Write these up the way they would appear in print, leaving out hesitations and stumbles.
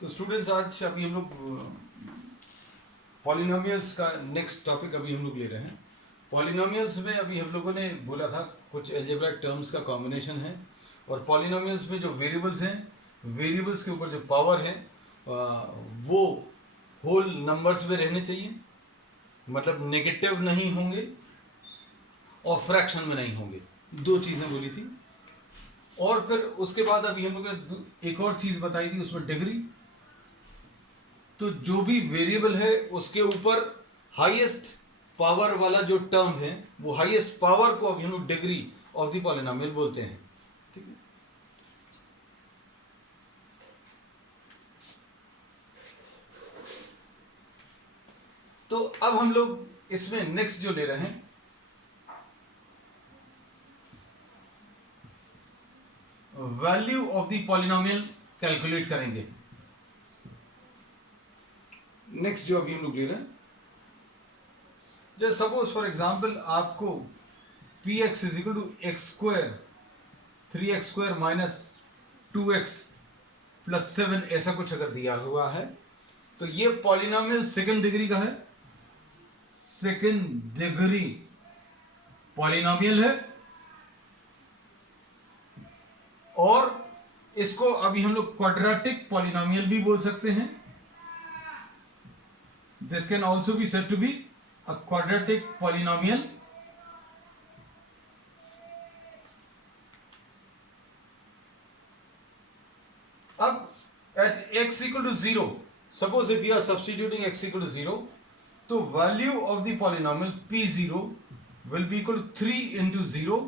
तो स्टूडेंट्स आज अभी हम लोग पॉलिनोमियल्स का नेक्स्ट टॉपिक अभी हम लोग ले रहे हैं। पॉलिनोमियल्स में अभी हम लोगों ने बोला था कुछ अलजेब्रिक टर्म्स का कॉम्बिनेशन है, और पॉलिनोमियल्स में जो वेरिएबल्स हैं, वेरिएबल्स के ऊपर जो पावर है वो होल नंबर्स में रहने चाहिए, मतलब नेगेटिव नहीं होंगे और फ्रैक्शन में नहीं होंगे। दो चीज़ें बोली थी। और फिर उसके बाद अभी हम लोग ने एक और चीज़ बताई थी, उसमें डिग्री। तो जो भी वेरिएबल है उसके ऊपर हाईएस्ट पावर वाला जो टर्म है, वो हाईएस्ट पावर को अभी हम लोग डिग्री ऑफ द पॉलिनोमियल बोलते हैं। ठीक है। तो अब हम लोग इसमें नेक्स्ट जो ले रहे हैं, value of the polynomial calculate करेंगे। नेक्स्ट जो अभी हम लोग ले रहे हैं, जैसे सपोज फॉर एग्जांपल आपको P X is equal to X square 3x² minus 2x plus 7 ऐसा कुछ अगर दिया हुआ है, तो ये पॉलिनोमियल सेकंड डिग्री का है, सेकंड डिग्री पॉलिनोमियल है। और इसको अभी हम लोग क्वाड्रेटिक पॉलिनोमियल भी बोल सकते हैं। This can also be said to be a quadratic polynomial. अब at x equal to 0, suppose if you are substituting x equal to 0, तो value of the polynomial p0 will be equal to 3 into 0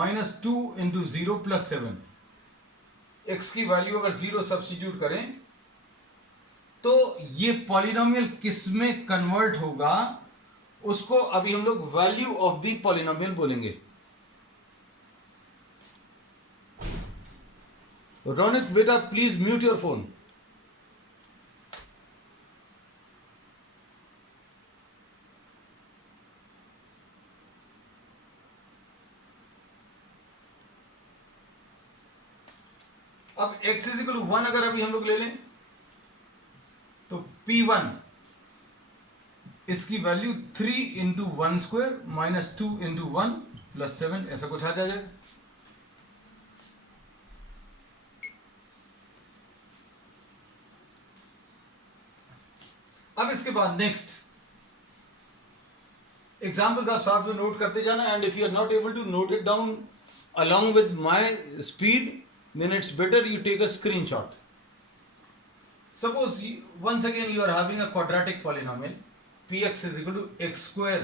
minus 2 into 0 plus 7। x की value अगर 0 substitute करें तो ये polynomial किस में convert होगा, उसको अभी हम लोग वैल्यू ऑफ द पॉलिनोमियल बोलेंगे। रोनित बेटा प्लीज म्यूट योर फोन। अब x इज इक्वल टू 1 अगर अभी हम लोग ले लें तो p1 इसकी value 3 into 1 square minus 2 into 1 plus 7 ऐसा कुछ आ जाएगा। अब इसके बाद नेक्स्ट एग्जाम्पल्स आप साथ में नोट करते जाना, and if you are not able to note it down along with my speed, then it's better you take a screenshot. Suppose once again you are having a quadratic polynomial px is equal to x square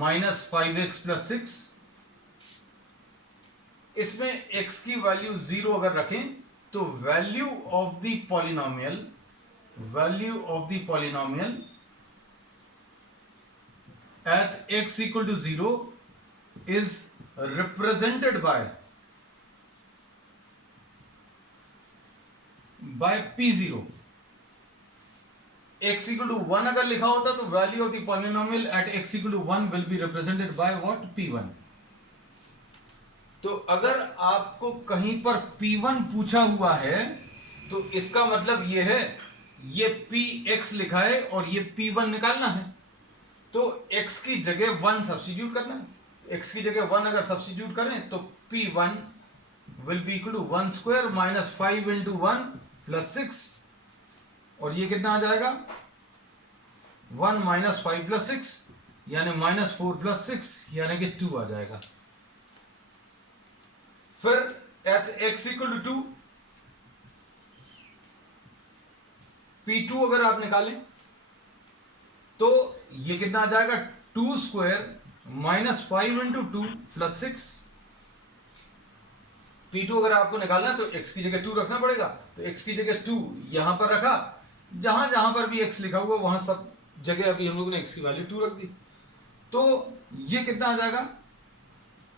minus 5x plus 6। इसमें x की value 0 अगर रखें तो value of the polynomial at x equal to 0 is represented by p0। x equal to 1 अगर लिखा होता तो value of the polynomial at x equal to 1 will be represented by what? p1। तो अगर आपको कहीं पर p1 पूछा हुआ है तो इसका मतलब यह है ये px लिखा है और ये p1 निकालना है, तो x की जगह 1 सब्स्टिट्यूट करना है। x की जगह 1 अगर सब्स्टिट्यूट करें तो p1 will be equal to 1 square minus 5 into 1 plus 6, और ये कितना आ जाएगा 1 माइनस 5 प्लस 6 यानी माइनस 4 प्लस 6 यानी कि 2 आ जाएगा। फिर eight x equal to 2 p2 अगर आप निकालें तो ये कितना आ जाएगा 2 square minus 5 into 2 plus 6। p2 अगर आपको निकालना है तो x की जगह 2 रखना पड़ेगा, तो x की जगह 2 यहां पर रखा, जहां जहां पर भी x लिखा हुआ वहां सब जगह अभी हम लोगों ने x की वैल्यू 2 रख दी। तो ये कितना आ जाएगा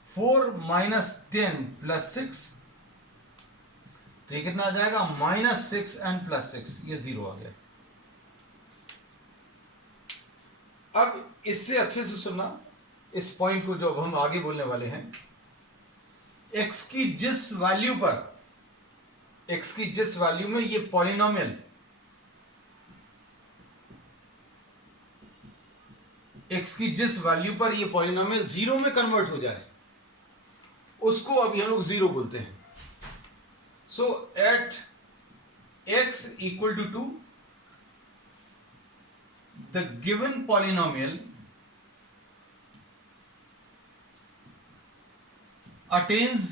4 माइनस 10 प्लस 6, तो ये कितना आ जाएगा माइनस 6 एंड प्लस 6, ये 0 आ गया। अब इससे अच्छे से सुनना इस पॉइंट को जो अब हम आगे बोलने वाले हैं। x की जिस वैल्यू में ये पॉलिनोमियल x की जिस वैल्यू पर ये पॉलिनोमियल जीरो में कन्वर्ट हो जाए उसको अभी हम लोग जीरो बोलते हैं. So at x equal to 2 the given polynomial attains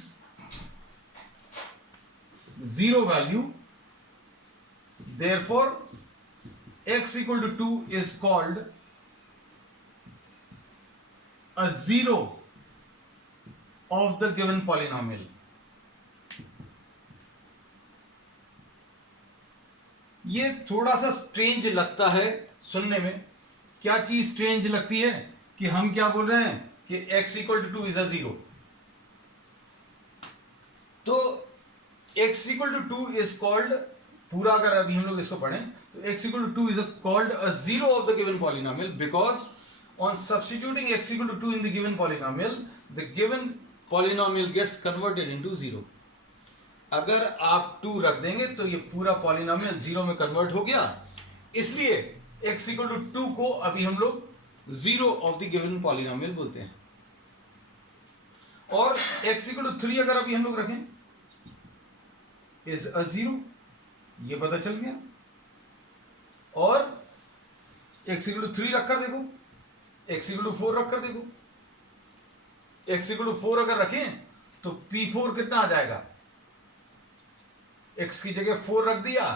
zero value, therefore x equal to 2 is called a zero of the given polynomial. ये थोड़ा सा स्ट्रेंज लगता है सुनने में. क्या चीज स्ट्रेंज लगती है कि हम क्या बोल रहे हैं कि x equal to 2 is a zero. तो x equal to 2 is called, पूरा अगर अभी हम लोग इसको पढ़ें तो x equal to 2 is called a zero of the given polynomial because on substituting x equal to 2 in the given polynomial the given polynomial gets converted into zero. अगर आप 2 रख देंगे तो ये पूरा पॉलिनोमियल जीरो में कन्वर्ट हो गया. इसलिए x इक्वल टू 2 को अभी हम लोग zero of the given polynomial बोलते हैं. और x इक्वल टू 3 अगर अभी हम लोग रखें इज अ जीरो, ये पता चल गया. और x इक्वल टू 3 रखकर देखो, x इक्वल टू 4 रखकर देखो. x इक्वल टू 4 अगर रखें तो p4 कितना आ जाएगा. x की जगह 4 रख दिया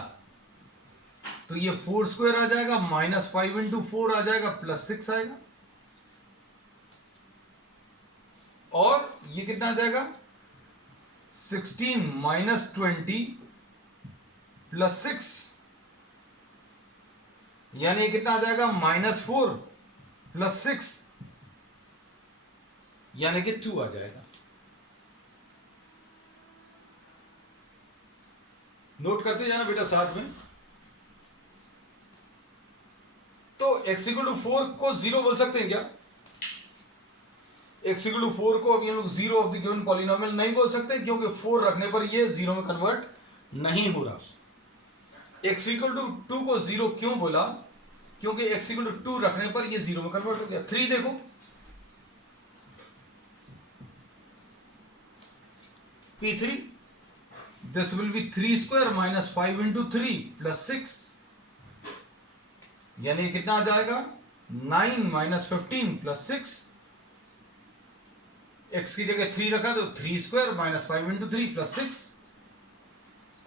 तो ये 4 स्क्वायर आ जाएगा, -5 इंटू 4 आ जाएगा, +6 आएगा. और ये कितना आ जाएगा 16 माइनस 20 प्लस 6, यानी ये कितना आ जाएगा -4 प्लस 6, यानी कि 2 आ जाएगा. नोट करते जाना बेटा साथ में. तो x इक्वल टू 4 को जीरो बोल सकते हैं क्या. x इक्वल टू 4 को अभी हम लोग zero of the given polynomial नहीं बोल सकते क्योंकि 4 रखने पर ये जीरो में कन्वर्ट नहीं हो रहा. x इक्वल टू 2 को जीरो क्यों बोला, क्योंकि x इक्वल टू 2 रखने पर ये जीरो में कन्वर्ट हो गया. 3 देखो, p3 this will B 3 square minus 5 into 3 plus 6, यानी कितना आ जाएगा 9 माइनस 15 प्लस 6. x की जगह 3 रखा तो 3 स्क्वायर माइनस 5 इंटू 3 प्लस 6.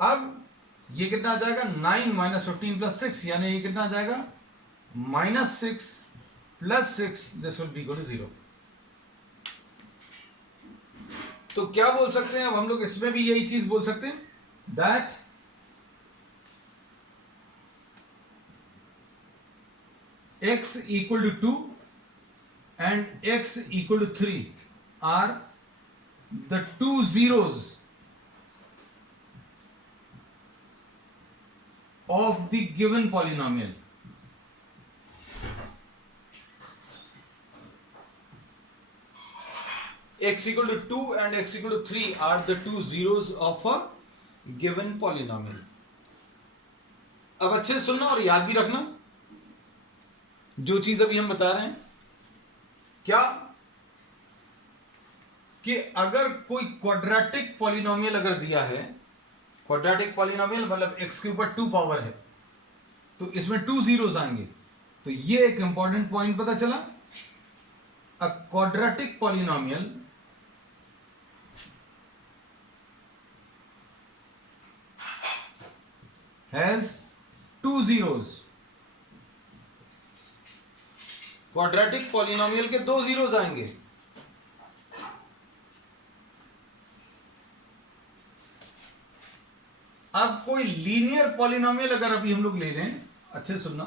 अब ये कितना आ जाएगा 9 माइनस 15 प्लस 6, यानी ये कितना आ जाएगा -6 plus 6, this will be equal to 0. तो क्या बोल सकते हैं अब हम लोग इसमें भी यही चीज बोल सकते हैं that x equal to 2 and x equal to 3 are the two zeros of the given polynomial. X equal to 2 and x equal to 3 are the two zeros of a given polynomial. अब अच्छे से सुनना और याद भी रखना जो चीज अभी हम बता रहे हैं. क्या कि अगर कोई क्वाड्रेटिक पॉलिनोमियल अगर दिया है, क्वाड्रेटिक पॉलिनोमियल मतलब x के ऊपर 2 पावर है तो इसमें 2 जीरोस आएंगे. तो ये एक इंपॉर्टेंट पॉइंट पता चला. अ quadratic polynomial has 2 zeros. Quadratic polynomial के 2 जीरोस आएंगे. अब कोई लीनियर पॉलिनोमियल अगर अभी हम लोग ले रहे हैं, अच्छे सुनना,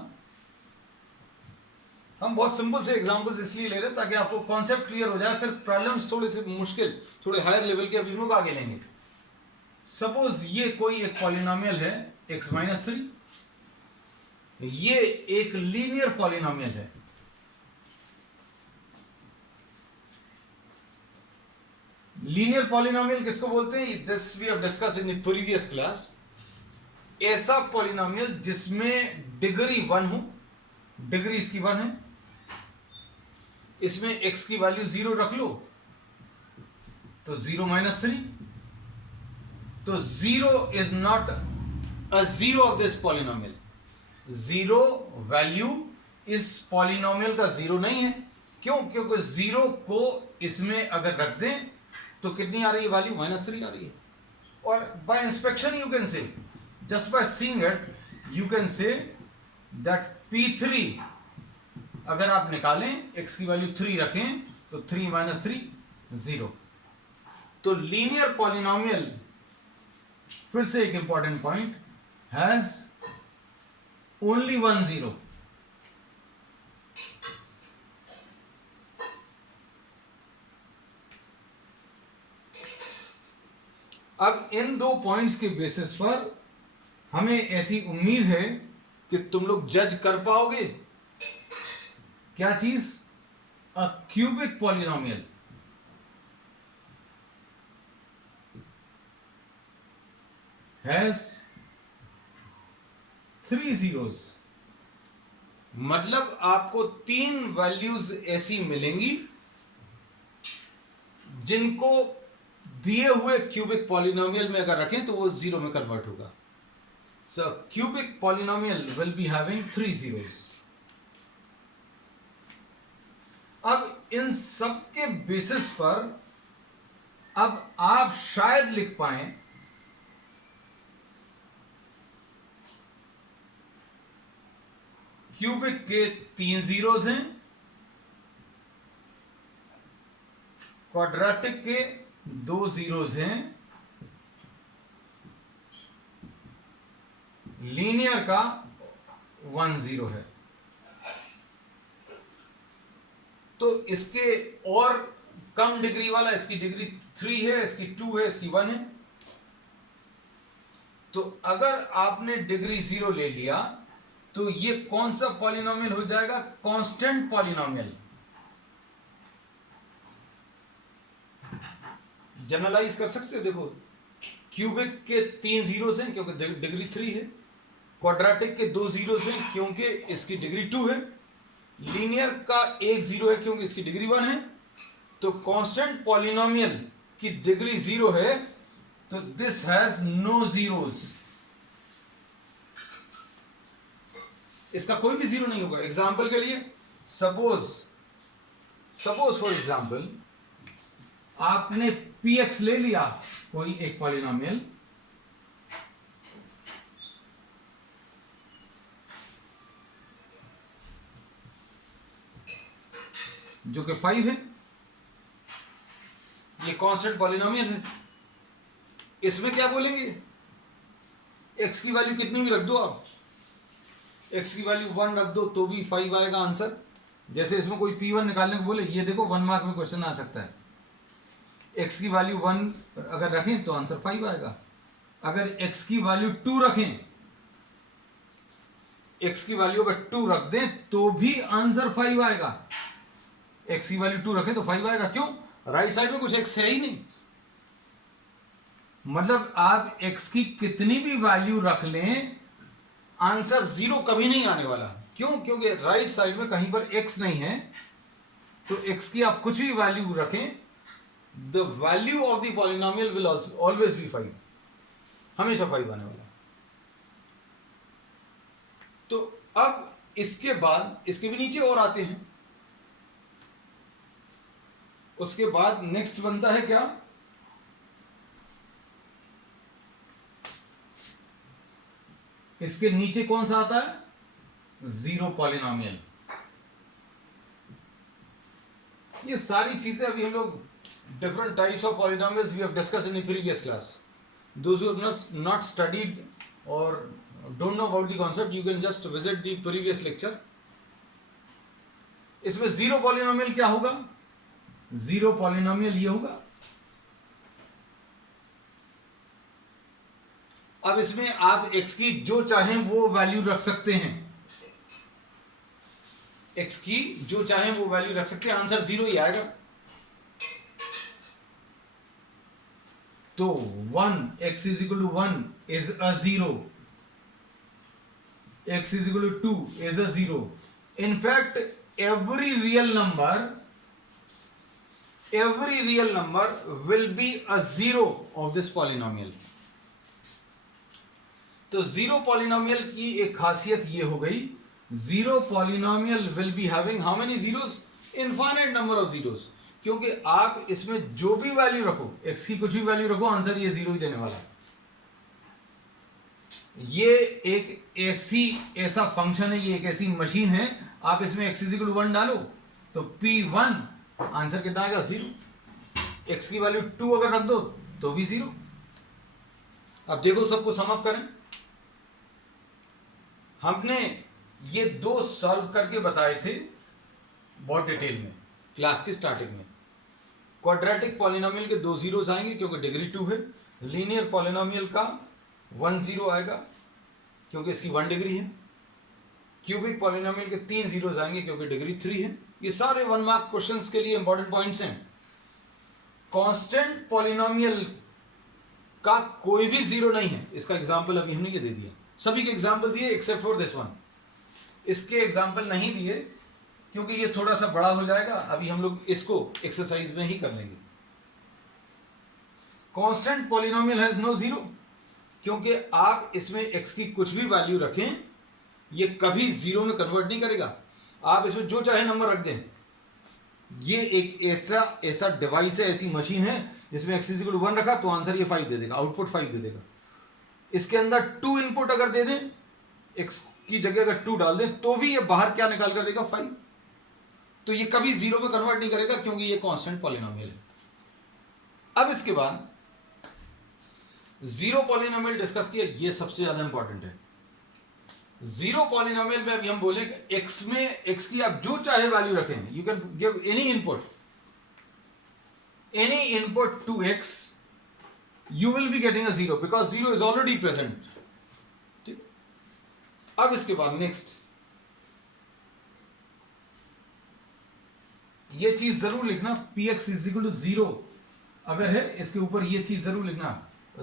हम बहुत सिंपल से एग्जांपल्स इसलिए ले रहे हैं ताकि आपको कॉन्सेप्ट क्लियर हो जाए. फिर प्रॉब्लम्स थोड़े से मुश्किल, थोड़े हायर लेवल के अभी हम लोग आगे लेंगे. सपोज ये कोई एक पॉलिनोमियल है x माइनस 3, ये एक लीनियर पॉलिनोमियल है. लीनियर पॉलिनोमियल किसको बोलते हैं, this we have discuss in the previous class. ऐसा पॉलिनोमियल जिसमें डिग्री 1 हो, डिग्री इसकी 1 है, इसमें x की वैल्यू 0 रख लो तो 0 माइनस 3, तो 0 is not a zero of this polynomial. 0 value इस पॉलिनोमियल का 0 नहीं है। क्यों? क्योंकि 0 को इसमें अगर रख दें तो कितनी आ रही है वैल्यू? -3 आ रही है। और bye inspection you can say, just by seeing it you can say that P3 अगर आप निकालें, x की वैल्यू 3 रखें तो 3 माइनस 3 0। तो लीनियर पॉलिनोमियल, फिर से एक इंपॉर्टेंट पॉइंट, हैज ओनली 1 0। अब इन दो पॉइंट्स के बेसिस पर हमें ऐसी उम्मीद है कि तुम लोग जज कर पाओगे क्या चीज? A cubic polynomial has 3 zeros। मतलब आपको 3 वैल्यूज ऐसी मिलेंगी जिनको दिए हुए क्यूबिक पॉलिनोमियल में अगर रखें तो वो 0 में कन्वर्ट होगा। So cubic polynomial will be having 3 zeros। अब इन सब के बेसिस पर अब आप शायद लिख पाएं क्यूबिक के 3 zeros हैं, क्वाड्रेटिक के 2 zeros हैं, लीनियर का 1 0 है। तो इसके और कम डिग्री वाला, इसकी डिग्री 3 है, इसकी 2 है, इसकी 1 है। तो अगर आपने डिग्री 0 ले लिया तो ये कौन सा पॉलिनोमियल हो जाएगा? Constant polynomial. जनरलाइज कर सकते हो, देखो क्यूबिक के 3 zeros हैं क्योंकि डिग्री 3 है, क्वाड्रेटिक के 2 zeros हैं क्योंकि इसकी डिग्री 2 है, लीनियर का 1 0 है क्योंकि इसकी डिग्री 1 है। तो कांस्टेंट पॉलिनोमियल की डिग्री 0 है, तो दिस हैज नो जीरोस। इसका कोई भी 0 नहीं होगा। एग्जाम्पल के लिए सपोज फॉर एग्जाम्पल आपने px ले लिया, कोई एक पॉलिनोमियल, जो कि 5 है, ये कांस्टेंट पॉलिनोमियल है। इसमें क्या बोलेंगे? x की वैल्यू कितनी भी रख दो आप, x की वैल्यू 1 रख दो तो भी 5 आएगा आंसर। जैसे इसमें कोई P1 निकालने को बोले, ये देखो 1 मार्क में क्वेश्चन आ सकता है, x की वैल्यू 1 अगर रखें तो आंसर 5 आएगा। अगर x की वैल्यू 2 रखें, x की वैल्यू अगर 2 रख दें तो भी आंसर 5 आएगा। x की वैल्यू 2 रखें तो 5 आएगा। क्यों? राइट साइड में कुछ x है ही नहीं। मतलब आप x की कितनी भी वैल्यू रख लें, आंसर 0 कभी नहीं आने वाला। क्यों? क्योंकि राइट साइड में कहीं पर x नहीं है। तो x की आप कुछ भी वैल्यू रखें, the value of the polynomial will always be 5, हमेशा 5 आने वाला। तो अब इसके बाद, इसके भी नीचे और आते हैं। उसके बाद नेक्स्ट बनता है क्या? इसके नीचे कौन सा आता है? 0 पॉलिनोमियल। ये सारी चीजें अभी हम लोग different types of polynomials we have discussed in the previous class. Those who have not studied or don't know about the concept, you can just visit the previous lecture. इसमें 0 पॉलिनोमियल क्या होगा? 0 polynomial ये होगा। अब इसमें आप x की जो चाहें वो वैल्यू रख सकते हैं, x की जो चाहें वो वैल्यू रख सकते हैं, आंसर 0 ही आएगा। तो 1, x is equal to 1 is a 0, x is equal to 2 is a 0. In fact, every real number every real number will be a zero of this polynomial. तो जीरो पॉलिनोमियल की एक खासियत ये हो गई, zero polynomial will be having how many zeros, infinite number of zeros, क्योंकि आप इसमें जो भी वैल्यू रखो, एक्स की कुछ भी वैल्यू रखो, आंसर ये जीरो ही देने वाला है. ये एक ऐसा फंक्शन है, ये एक ऐसी मशीन है, आप इसमें x इज इक्वल टू 1 डालो तो P1 आंसर कितना आएगा, जीरो. x की वैल्यू 2 अगर रख दो तो भी जीरो. अब देखो सबको सम अप करें. हमने ये दो सॉल्व करके बताए थे बहुत डिटेल में क्लास की स्टार्टिंग में. क्वाड्रेटिक पॉलिनोमियल के 2 जीरोस आएंगे क्योंकि डिग्री 2 है. लीनियर पॉलिनोमियल का 1 जीरो आएगा क्योंकि इसकी 1 डिग्री है. क्यूबिक पॉलिनोमियल के 3 जीरोस आएंगे क्योंकि डिग्री 3 है. ये सारे 1 मार्क क्वेश्चंस के लिए इंपॉर्टेंट पॉइंट्स हैं. कांस्टेंट पॉलिनोमियल का कोई भी जीरो नहीं है. इसका एग्जांपल अभी हमने ये दे दिया. सभी के एग्जांपल दिए एक्सेप्ट फॉर दिस वन. इसके एग्जांपल नहीं दिए क्योंकि ये थोड़ा सा बड़ा हो जाएगा. अभी हम लोग इसको एक्सरसाइज में ही कर लेंगे. Constant polynomial has no zero क्योंकि आप इसमें x की कुछ भी वैल्यू रखें, ये कभी जीरो में कन्वर्ट नहीं करेगा. आप इसमें जो चाहे नंबर रख दें. ये एक ऐसा डिवाइस है, ऐसी मशीन है जिसमें x इज इक्वल टू 1 रखा तो आंसर ये 5 दे देगा, आउटपुट 5 दे देगा. इसके अंदर 2 इनपुट अगर दे दें, x की जगह अगर 2 डाल दें तो भी ये बाहर क्या निकाल कर देगा, 5. तो ये कभी जीरो में कन्वर्ट नहीं करेगा क्योंकि ये कांस्टेंट पॉलिनोमियल है. अब इसके बाद जीरो पॉलिनोमियल डिस्कस किया, ये सबसे ज्यादा इंपॉर्टेंट है. जीरो पॉलिनोमियल में अभी हम बोले x में x की आप जो चाहे वैल्यू रखें, you can give any input to x, you will be getting a zero because zero is already present. ठीक. अब इसके बाद नेक्स्ट ये चीज जरूर लिखना, px is equal to zero अगर है, इसके ऊपर ये चीज जरूर लिखना,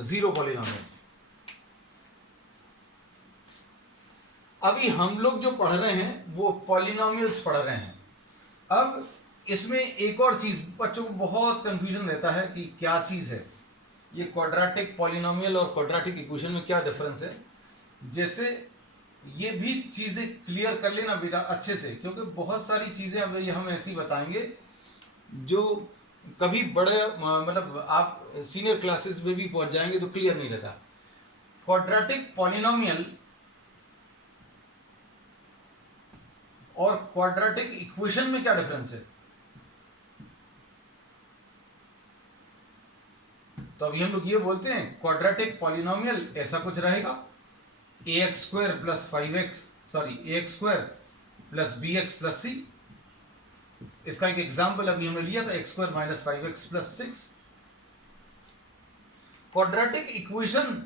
जीरो पॉलिनोमियल. अभी हम लोग जो पढ़ रहे हैं वो पॉलिनोमियल्स पढ़ रहे हैं. अब इसमें एक और चीज बच्चों को बहुत कंफ्यूजन रहता है कि क्या चीज है ये क्वाड्रेटिक पॉलिनोमियल और क्वाड्रेटिक इक्वेशन में क्या डिफरेंस है. जैसे ये भी चीजें क्लियर कर लेना बेटा अच्छे से, क्योंकि बहुत सारी चीजें अब ये हम ऐसी बताएंगे जो कभी बड़े मतलब आप सीनियर क्लासेस में भी पहुंच जाएंगे तो क्लियर नहीं रहता. क्वाड्रेटिक पॉलिनोमियल और क्वाड्रेटिक इक्वेशन में क्या डिफरेंस है. तो अभी हम लोग ये बोलते हैं क्वाड्रेटिक पॉलिनोमियल ऐसा कुछ रहेगा, ax square plus 5x ax square plus bx plus c. इसका एक एग्जाम्पल अभी हमने लिया था, x square minus 5x plus 6. Quadratic equation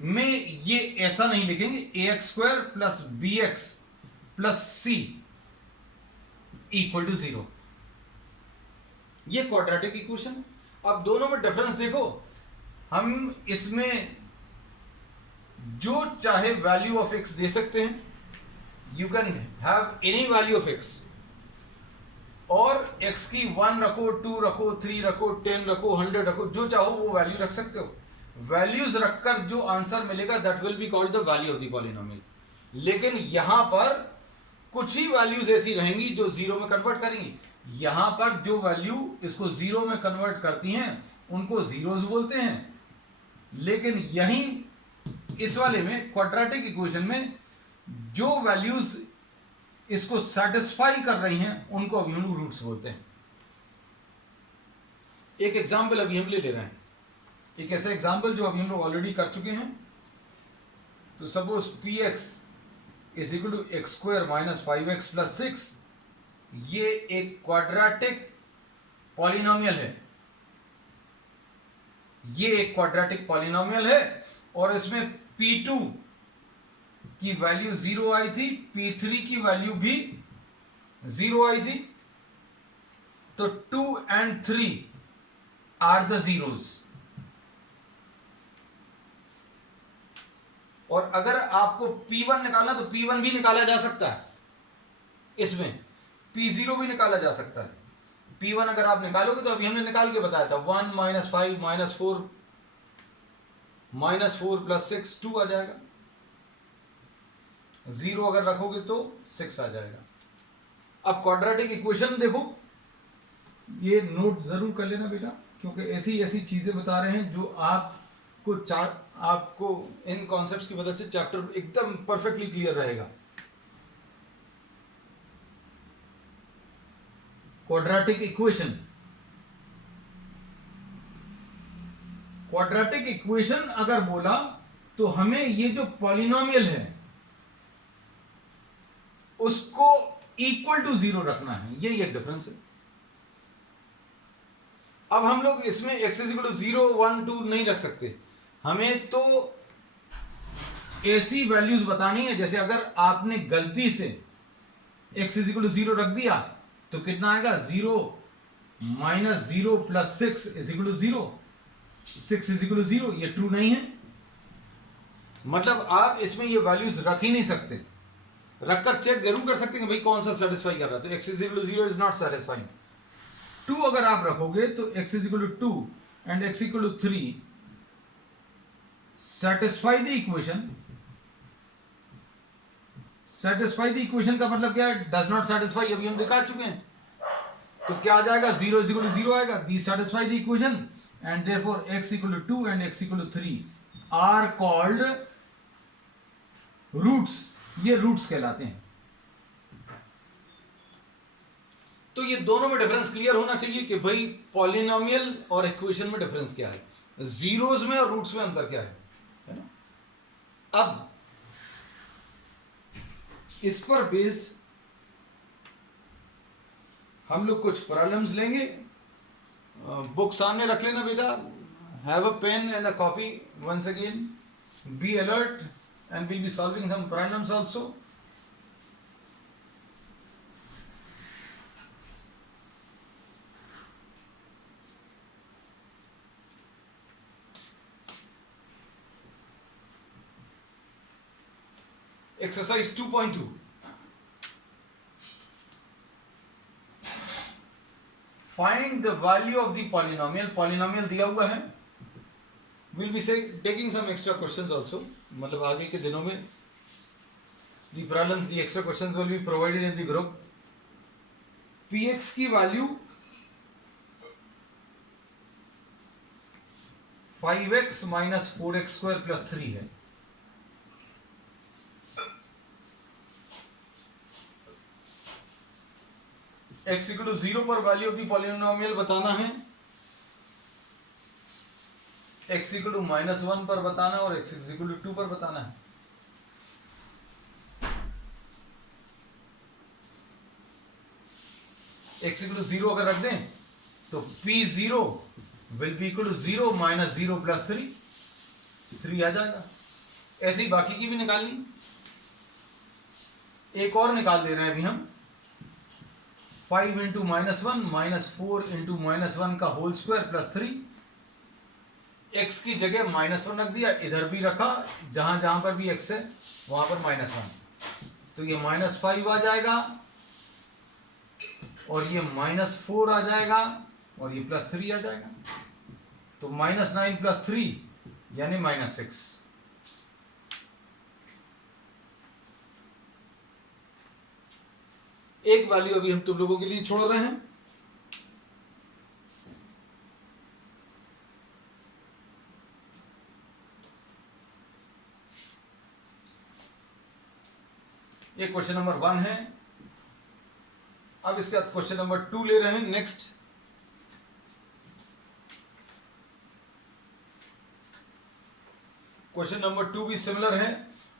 में ये ऐसा नहीं लिखेंगे, ax square plus bx plus c equal to 0. ये क्वाड्रेटिक इक्वेशन है. अब दोनों में डिफरेंस देखो, हम इसमें जो चाहे वैल्यू ऑफ x दे सकते हैं. You can have any value of x और x की 1 रखो, 2 रखो, 3 रखो, 10 रखो, 100 रखो, जो चाहो वो वैल्यू रख सकते हो. वैल्यूज रखकर जो आंसर मिलेगा that will be called the value of the polynomial. लेकिन यहां पर कुछ ही वैल्यूज ऐसी रहेंगी जो जीरो में कन्वर्ट करेंगी. यहां पर जो वैल्यू इसको जीरो में कन्वर्ट करती हैं उनको जीरोस बोलते हैं. लेकिन यहीं इस वाले में क्वाड्रेटिक इक्वेशन में जो वैल्यूज इसको सेटिस्फाई कर रही हैं उनको अभी हम रूट्स बोलते हैं. एक एग्जांपल अभी हम ले रहे हैं, एक ऐसा एग्जांपल जो अभी हम लोग ऑलरेडी कर चुके हैं. तो suppose px is equal to X square minus 5x plus 6. ये एक क्वाड्रेटिक पॉलिनोमियल है, ये एक क्वाड्रेटिक पॉलिनोमियल है और इसमें p2 की वैल्यू 0 आई थी, p3 की वैल्यू भी 0 आई थी. तो 2 and 3 आर द जीरोस. और अगर आपको p1 निकालना तो p1 भी निकाला जा सकता है, इसमें p0 भी निकाला जा सकता है. P1 अगर आप निकालोगे तो अभी हमने निकाल के बताया था 1 माइनस 5 माइनस 4 प्लस 6 2 आ जाएगा, 0 अगर रखोगे तो 6 आ जाएगा। अब क्वाड्रेटिक इक्वेशन देखो, ये नोट जरूर कर लेना बेटा, क्योंकि ऐसी ऐसी चीजें बता रहे हैं जो आपको इन कॉन्सेप्ट्स की वजह से चैप्टर एकदम परफेक्टली क्लियर रहेगा। क्वाड्रेटिक इक्वेशन, क्वाड्रेटिक इक्वेशन अगर बोला तो हमें ये जो पॉलिनोमियल है उसको इक्वल टू 0 रखना है, यही एक डिफरेंस है। अब हम लोग इसमें x इज इक्वल टू 0 1 2 नहीं रख सकते, हमें तो ऐसी वैल्यूज बतानी है, जैसे अगर आपने गलती से x इज इक्वल टू 0 रख दिया तो कितना आएगा, 0 minus 0 plus 6 is equal to 0, 6 is equal to 0, ये ट्रू नहीं है। मतलब आप इसमें ये वैल्यूज रख ही नहीं सकते, रखकर चेक जरूर कर सकते हैं भाई कौन सा सेटिस्फाई कर रहा है। तो x is equal to 0 is not satisfying. 2 अगर आप रखोगे तो x is equal to 2 and x equal to 3 satisfy the equation. Satisfy the equation का मतलब क्या है, डज नॉट सेटिस्फाई, अभी हम दिखा चुके हैं। तो क्या आ जाएगा, 0 इज इक्वल टू 0 आएगा, the satisfy the equation and therefore x equal to 2 and x equal to 3 are called roots, ये रूट्स कहलाते हैं। तो ये दोनों में डिफरेंस क्लियर होना चाहिए कि भाई पॉलिनोमियल और इक्वेशन में डिफरेंस क्या है, जीरोस में और रूट्स में अंतर क्या है ना। अब इस पर बेस हम लोग कुछ प्रॉब्लम्स लेंगे। बुक सामने रख लेना बेटा, have a pen and a copy once again, be alert and we'll be solving some problems also. Exercise 2.2. Find the value of the polynomial. Polynomial दिया हुआ है, we'll be taking some extra questions also. मतलब आगे के दिनों में the problems, the extra questions will be provided in the group. px की value 5x minus 4x square plus 3 है। x इक्वल टू 0 पर वैल्यू ऑफ द पॉलिनोमियल बताना है, x इक्वल टू -1 पर बताना है और x इक्वल टू 2 पर बताना है। x इक्वल टू 0 अगर रख दें तो p0 will be equal to 0 minus 0 plus 3 आ जाएगा। ऐसे ही बाकी की भी निकालनी, एक और निकाल दे रहे हैं अभी हम, 5 इंटू -1 माइनस 4 इंटू -1 का होल स्क्वायर प्लस 3। x की जगह -1 रख दिया, इधर भी रखा, जहां जहां पर भी x है वहां पर -1, तो ये -5 आ जाएगा और ये -4 आ जाएगा और ये +3 आ जाएगा। तो -9 प्लस 3 यानी -6। एक वैल्यू अभी हम तुम लोगों के लिए छोड़ रहे हैं, ये क्वेश्चन नंबर 1 है। अब इसके बाद क्वेश्चन नंबर 2 ले रहे हैं नेक्स्ट। क्वेश्चन नंबर 2 भी सिमिलर है,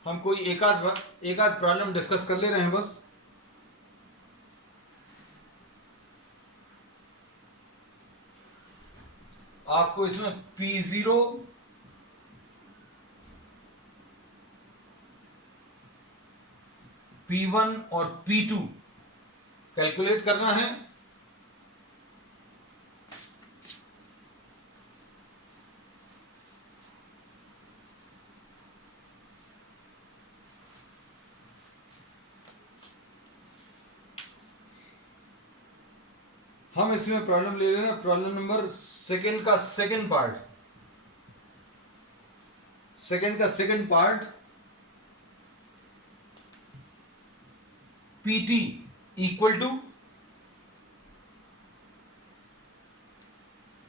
हम कोई एक आध प्रॉब्लम डिस्कस कर ले रहे हैं बस। आपको इसमें P0 P1 और P2 कैलकुलेट करना है। हम इसमें प्रॉब्लम ले रहे हैं, प्रॉब्लम नंबर सेकेंड का second part PT equal to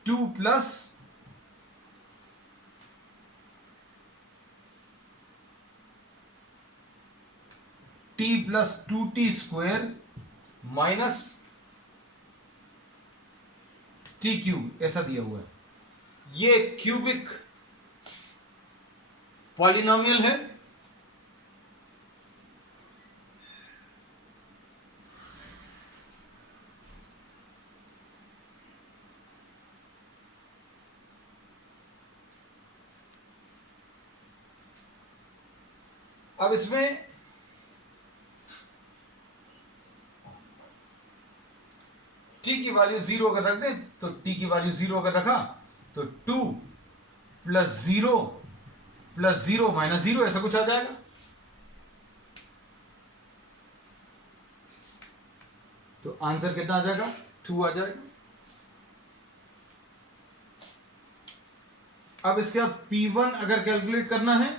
2 plus T plus 2T square minus T cube, ऐसा दिया हुआ है। ये क्यूबिक पॉलिनोमियल है। अब इसमें t की वैल्यू 0 अगर रख दें तो t की वैल्यू 0 अगर रखा तो 2 प्लस 0 माइनस 0 ऐसा कुछ आ जाएगा। तो आंसर कितना आ जाएगा? 2 आ जाएगा। अब इसके बाद P1 अगर कैलकुलेट करना है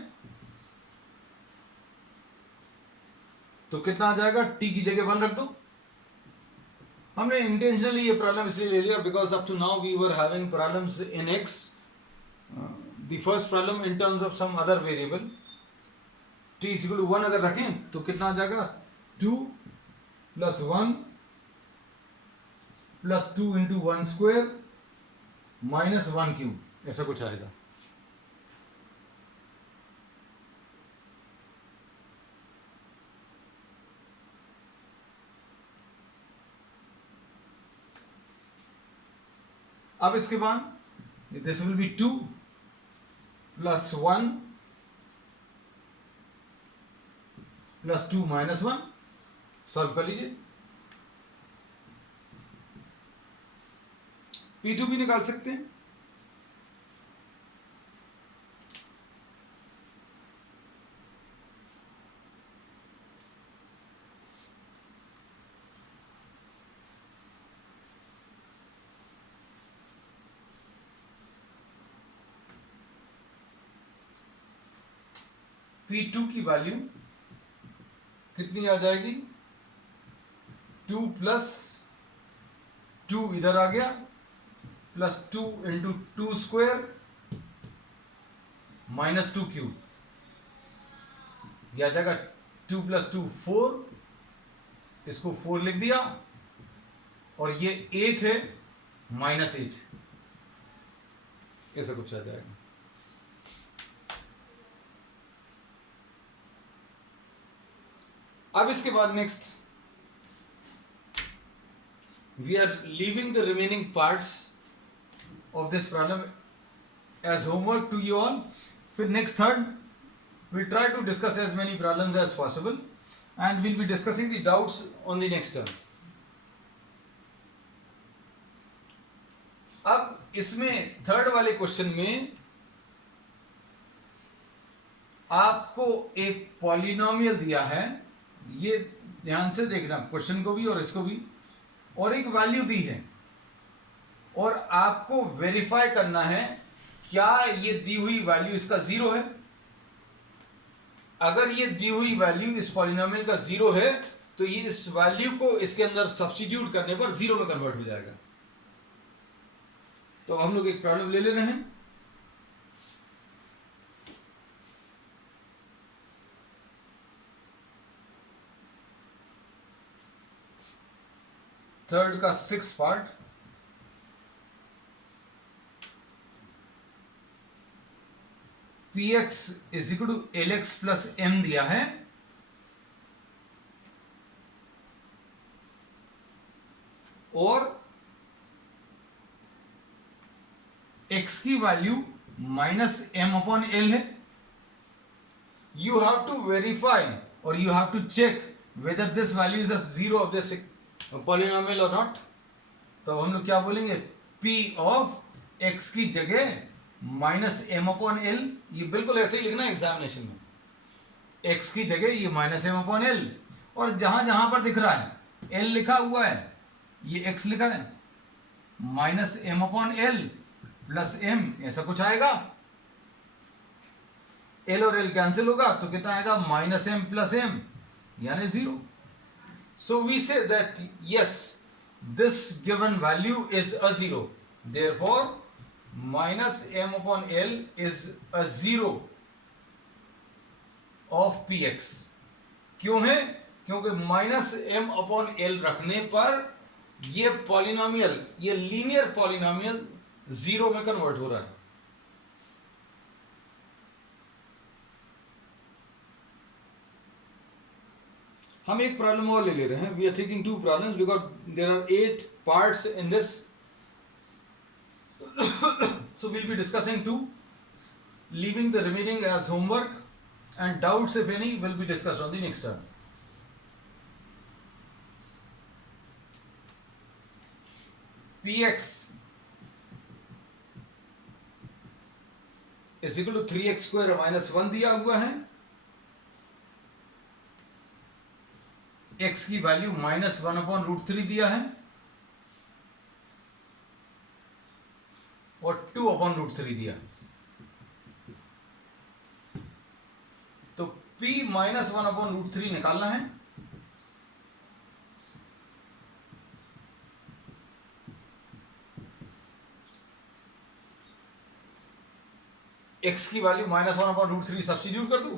तो कितना आ जाएगा? t की जगह 1 रख दो। हमने इंटेंशनली ये प्रॉब्लम इसलिए ले लिया because up to now we were having problems in x, the first problem in terms of some other variable. t equal to 1 अगर रखें तो कितना आ जाएगा? 2 plus 1 plus 2 into 1 square minus 1 cube, ऐसा कुछ आएगा। अब इसके बाद this will be 2 plus 1 plus 2 minus 1, solve कर लीजिए। P2 भी निकाल सकते हैं। P2 की वैल्यू कितनी आ जाएगी? 2 प्लस 2 इधर आ गया plus 2 into 2 square minus 2 cube, यह आ जाएगा 2 प्लस 2 4, इसको 4 लिख दिया और ये 8 है माइनस 8, ऐसा कुछ आ जाएगा। अब इसके बाद next we are leaving the remaining parts of this problem as homework to you all. फिर next third we'll try to discuss as many problems as possible and we'll be discussing the doubts on the next term. अब इसमें third वाले question में आपको एक polynomial दिया है, ये ध्यान से देखना क्वेश्चन को भी और इसको भी, और एक वैल्यू दी है और आपको वेरीफाई करना है क्या ये दी हुई वैल्यू इसका 0 है। अगर ये दी हुई वैल्यू इस पॉलिनोमियल का 0 है तो ये इस वैल्यू को इसके अंदर सब्स्टिट्यूट करने पर 0 में कन्वर्ट हो जाएगा। तो हम लोग एक प्रॉब्लम ले रहे हैं। थर्ड का 6th part, px is equal to lx plus m दिया है और x की value minus m upon l है। यू हैव टू वेरीफाई और you have to check whether this value is a 0 of this polynomial और not. तो हम लोग क्या बोलेंगे? p ऑफ x की जगह माइनस एम अपॉन एल, ये बिल्कुल ऐसे ही लिखना है एग्जामिनेशन में। x की जगह ये माइनस एम अपॉन एल और जहां जहां पर दिख रहा है l लिखा हुआ है ये x लिखा है, minus M upon L plus M, ऐसा कुछ आएगा। एल और एल कैंसिल होगा तो कितना आएगा, माइनस एम प्लस एम, यानी 0। So we say that yes this given value is a 0, therefore minus M upon L is a 0 of P X. क्यों है, क्योंकि माइनस एम अपॉन एल रखने पर ये पॉलिनोमियल, ये लीनियर पॉलिनोमियल 0 में convert हो रहा है। हम एक प्रॉब्लम और ले ले रहे हैं। We are taking 2 problems because there are 8 parts in this, so we'll be discussing 2, leaving the remaining as homework, and doubts if any will be discussed on the next term. Px is equal to 3x square minus 1 दिया हुआ है, x की value minus 1 upon root 3 दिया है और 2 upon root 3 दिया। तो p minus 1 upon root 3 निकालना है। x की value minus 1 upon root 3 substitute कर दूं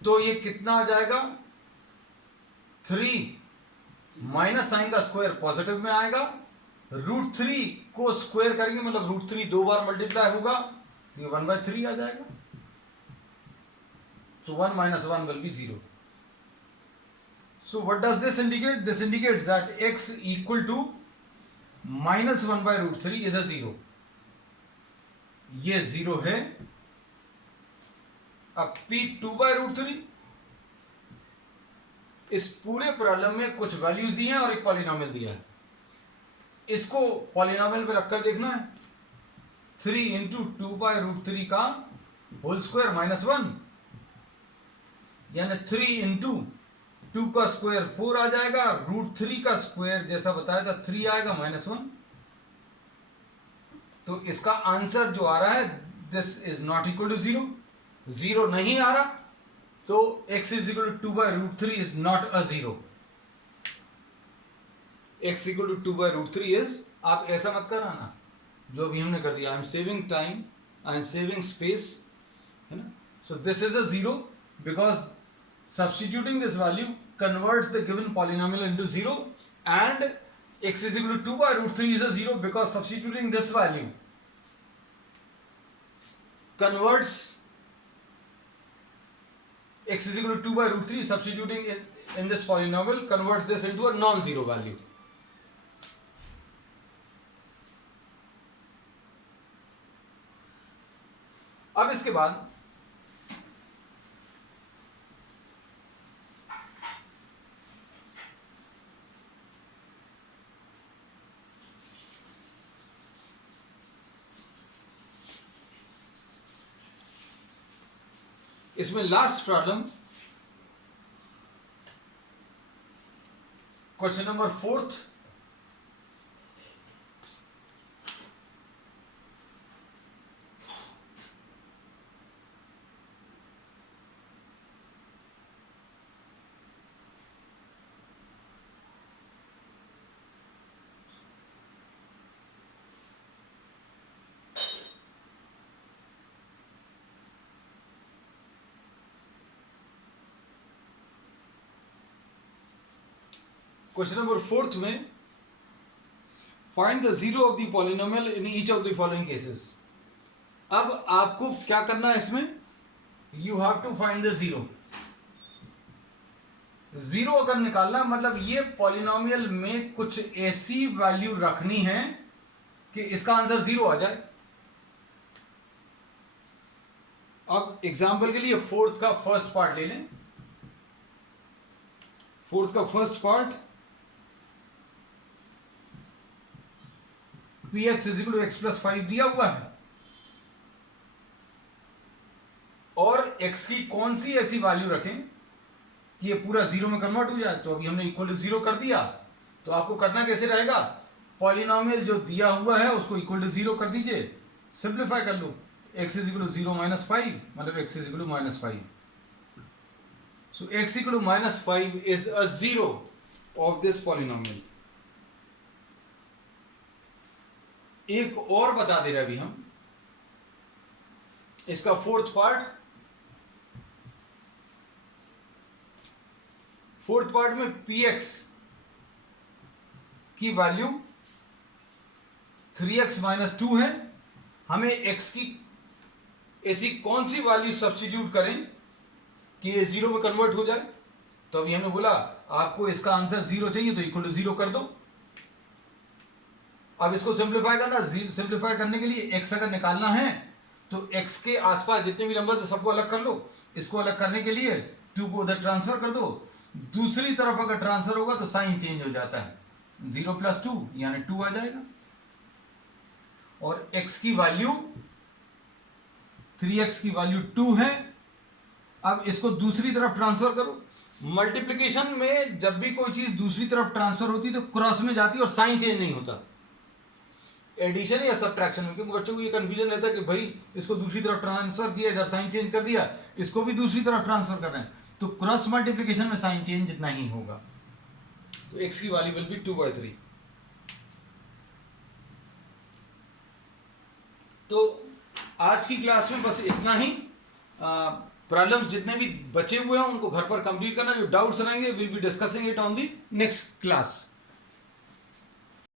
तो ये कितना आ जाएगा, 3 माइनस साइन का स्क्वायर पॉजिटिव में आएगा, रूट 3 को स्क्वायर करेंगे मतलब रूट 3 2 बार मल्टीप्लाई होगा तो ये 1/3 आ जाएगा। So 1 minus 1 will be 0. So what does this indicate? This indicates that x equal to minus 1 by root 3 is a 0. ये 0 है। अब p 2 by root 3, इस पूरे प्रॉब्लम में कुछ वैल्यूज दी हैं और एक पॉलिनोमियल दिया है। इसको पॉलिनोमियल पे रखकर देखना है। 3 इंटू 2 बाय रूट 3 का होल स्क्वायर माइनस 1, यानी 3 इंटू 2 का स्क्वायर 4 आ जाएगा, रूट 3 का स्क्वायर जैसा बताया था 3 आएगा माइनस 1। तो इसका आंसर जो आ रहा है this is not equal to 0, 0 नहीं आ रहा, तो x is equal to 2 by root 3 is not a 0। x equal to 2 by root 3 is, आप ऐसा मत कराना जो अभी हमने कर दिया। I am saving time, I am saving space, है ना। So this is a 0 because substituting this value converts the given polynomial into 0, and x is equal to 2 by root 3 is a 0 because substituting this value converts x is equal to 2 by root 3, substituting in this polynomial converts this into a non-zero value. अब इसके बाद इसमें last problem, question number 4th, question number 4th में find the zero of the polynomial in each of the following cases. अब आपको क्या करना है इसमें, you have to find the zero. Zero अगर निकालना मतलब ये पॉलिनोमियल में कुछ ऐसी वैल्यू रखनी है कि इसका आंसर 0 आ जाए। अब एग्जाम्पल के लिए 4th का फर्स्ट पार्ट ले लें। 4th का first part, px is equal to X plus 5 दिया हुआ है और x की कौन सी ऐसी वैल्यू रखें कि ये पूरा 0 में कन्वर्ट हो जाए। तो अभी हमने इक्वल टू 0 कर दिया तो आपको करना कैसे रहेगा, पॉलिनोमियल जो दिया हुआ है उसको इक्वल टू 0 कर दीजिए, सिंप्लीफाई कर लो, x is equal to 0 minus 5, मतलब x is equal to minus 5. So x equal to minus 5 is a zero of this polynomial. एक और बता दे रहे अभी हम इसका फोर्थ पार्ट में px की वैल्यू 3x माइनस 2 है. हमें x की ऐसी कौन सी वैल्यू सब्स्टिट्यूट करें कि ये जीरो में कन्वर्ट हो जाए. तो अभी हमने बोला आपको इसका आंसर 0 चाहिए तो इक्वल टू 0 कर दो. अब इसको सिंप्लीफाई करना, सिंप्लीफाई करने के लिए x अगर निकालना है तो x के आसपास जितने भी नंबर्स है सबको अलग कर लो. इसको अलग करने के लिए 2 को उधर ट्रांसफर कर दो. दूसरी तरफ अगर ट्रांसफर होगा तो साइन चेंज हो जाता है, 0 प्लस 2 यानी 2 आ जाएगा. और x की वैल्यू 3x की वैल्यू 2 है. अब इसको दूसरी तरफ ट्रांसफर करो. मल्टीप्लिकेशन में जब भी कोई चीज दूसरी तरफ ट्रांसफर होती है तो क्रॉस में जाती है और साइन चेंज नहीं होता एडिशन या सब्ट्रैक्शन में, क्योंकि बच्चों को ये कंफ्यूजन रहता है कि भाई इसको दूसरी तरफ ट्रांसफर किया, इधर साइन चेंज कर दिया, इसको भी दूसरी तरफ ट्रांसफर कर रहे हैं, तो क्रॉस मल्टीप्लिकेशन में साइन चेंज जितना ही होगा. तो x की वैल्यू विल बी 2/3. तो आज की क्लास में बस इतना ही. प्रॉब्लम्स जितने भी बचे हुए हैं उनको घर पर कंप्लीट करना. जो डाउट्स रहेंगे will be discussing it on the next class.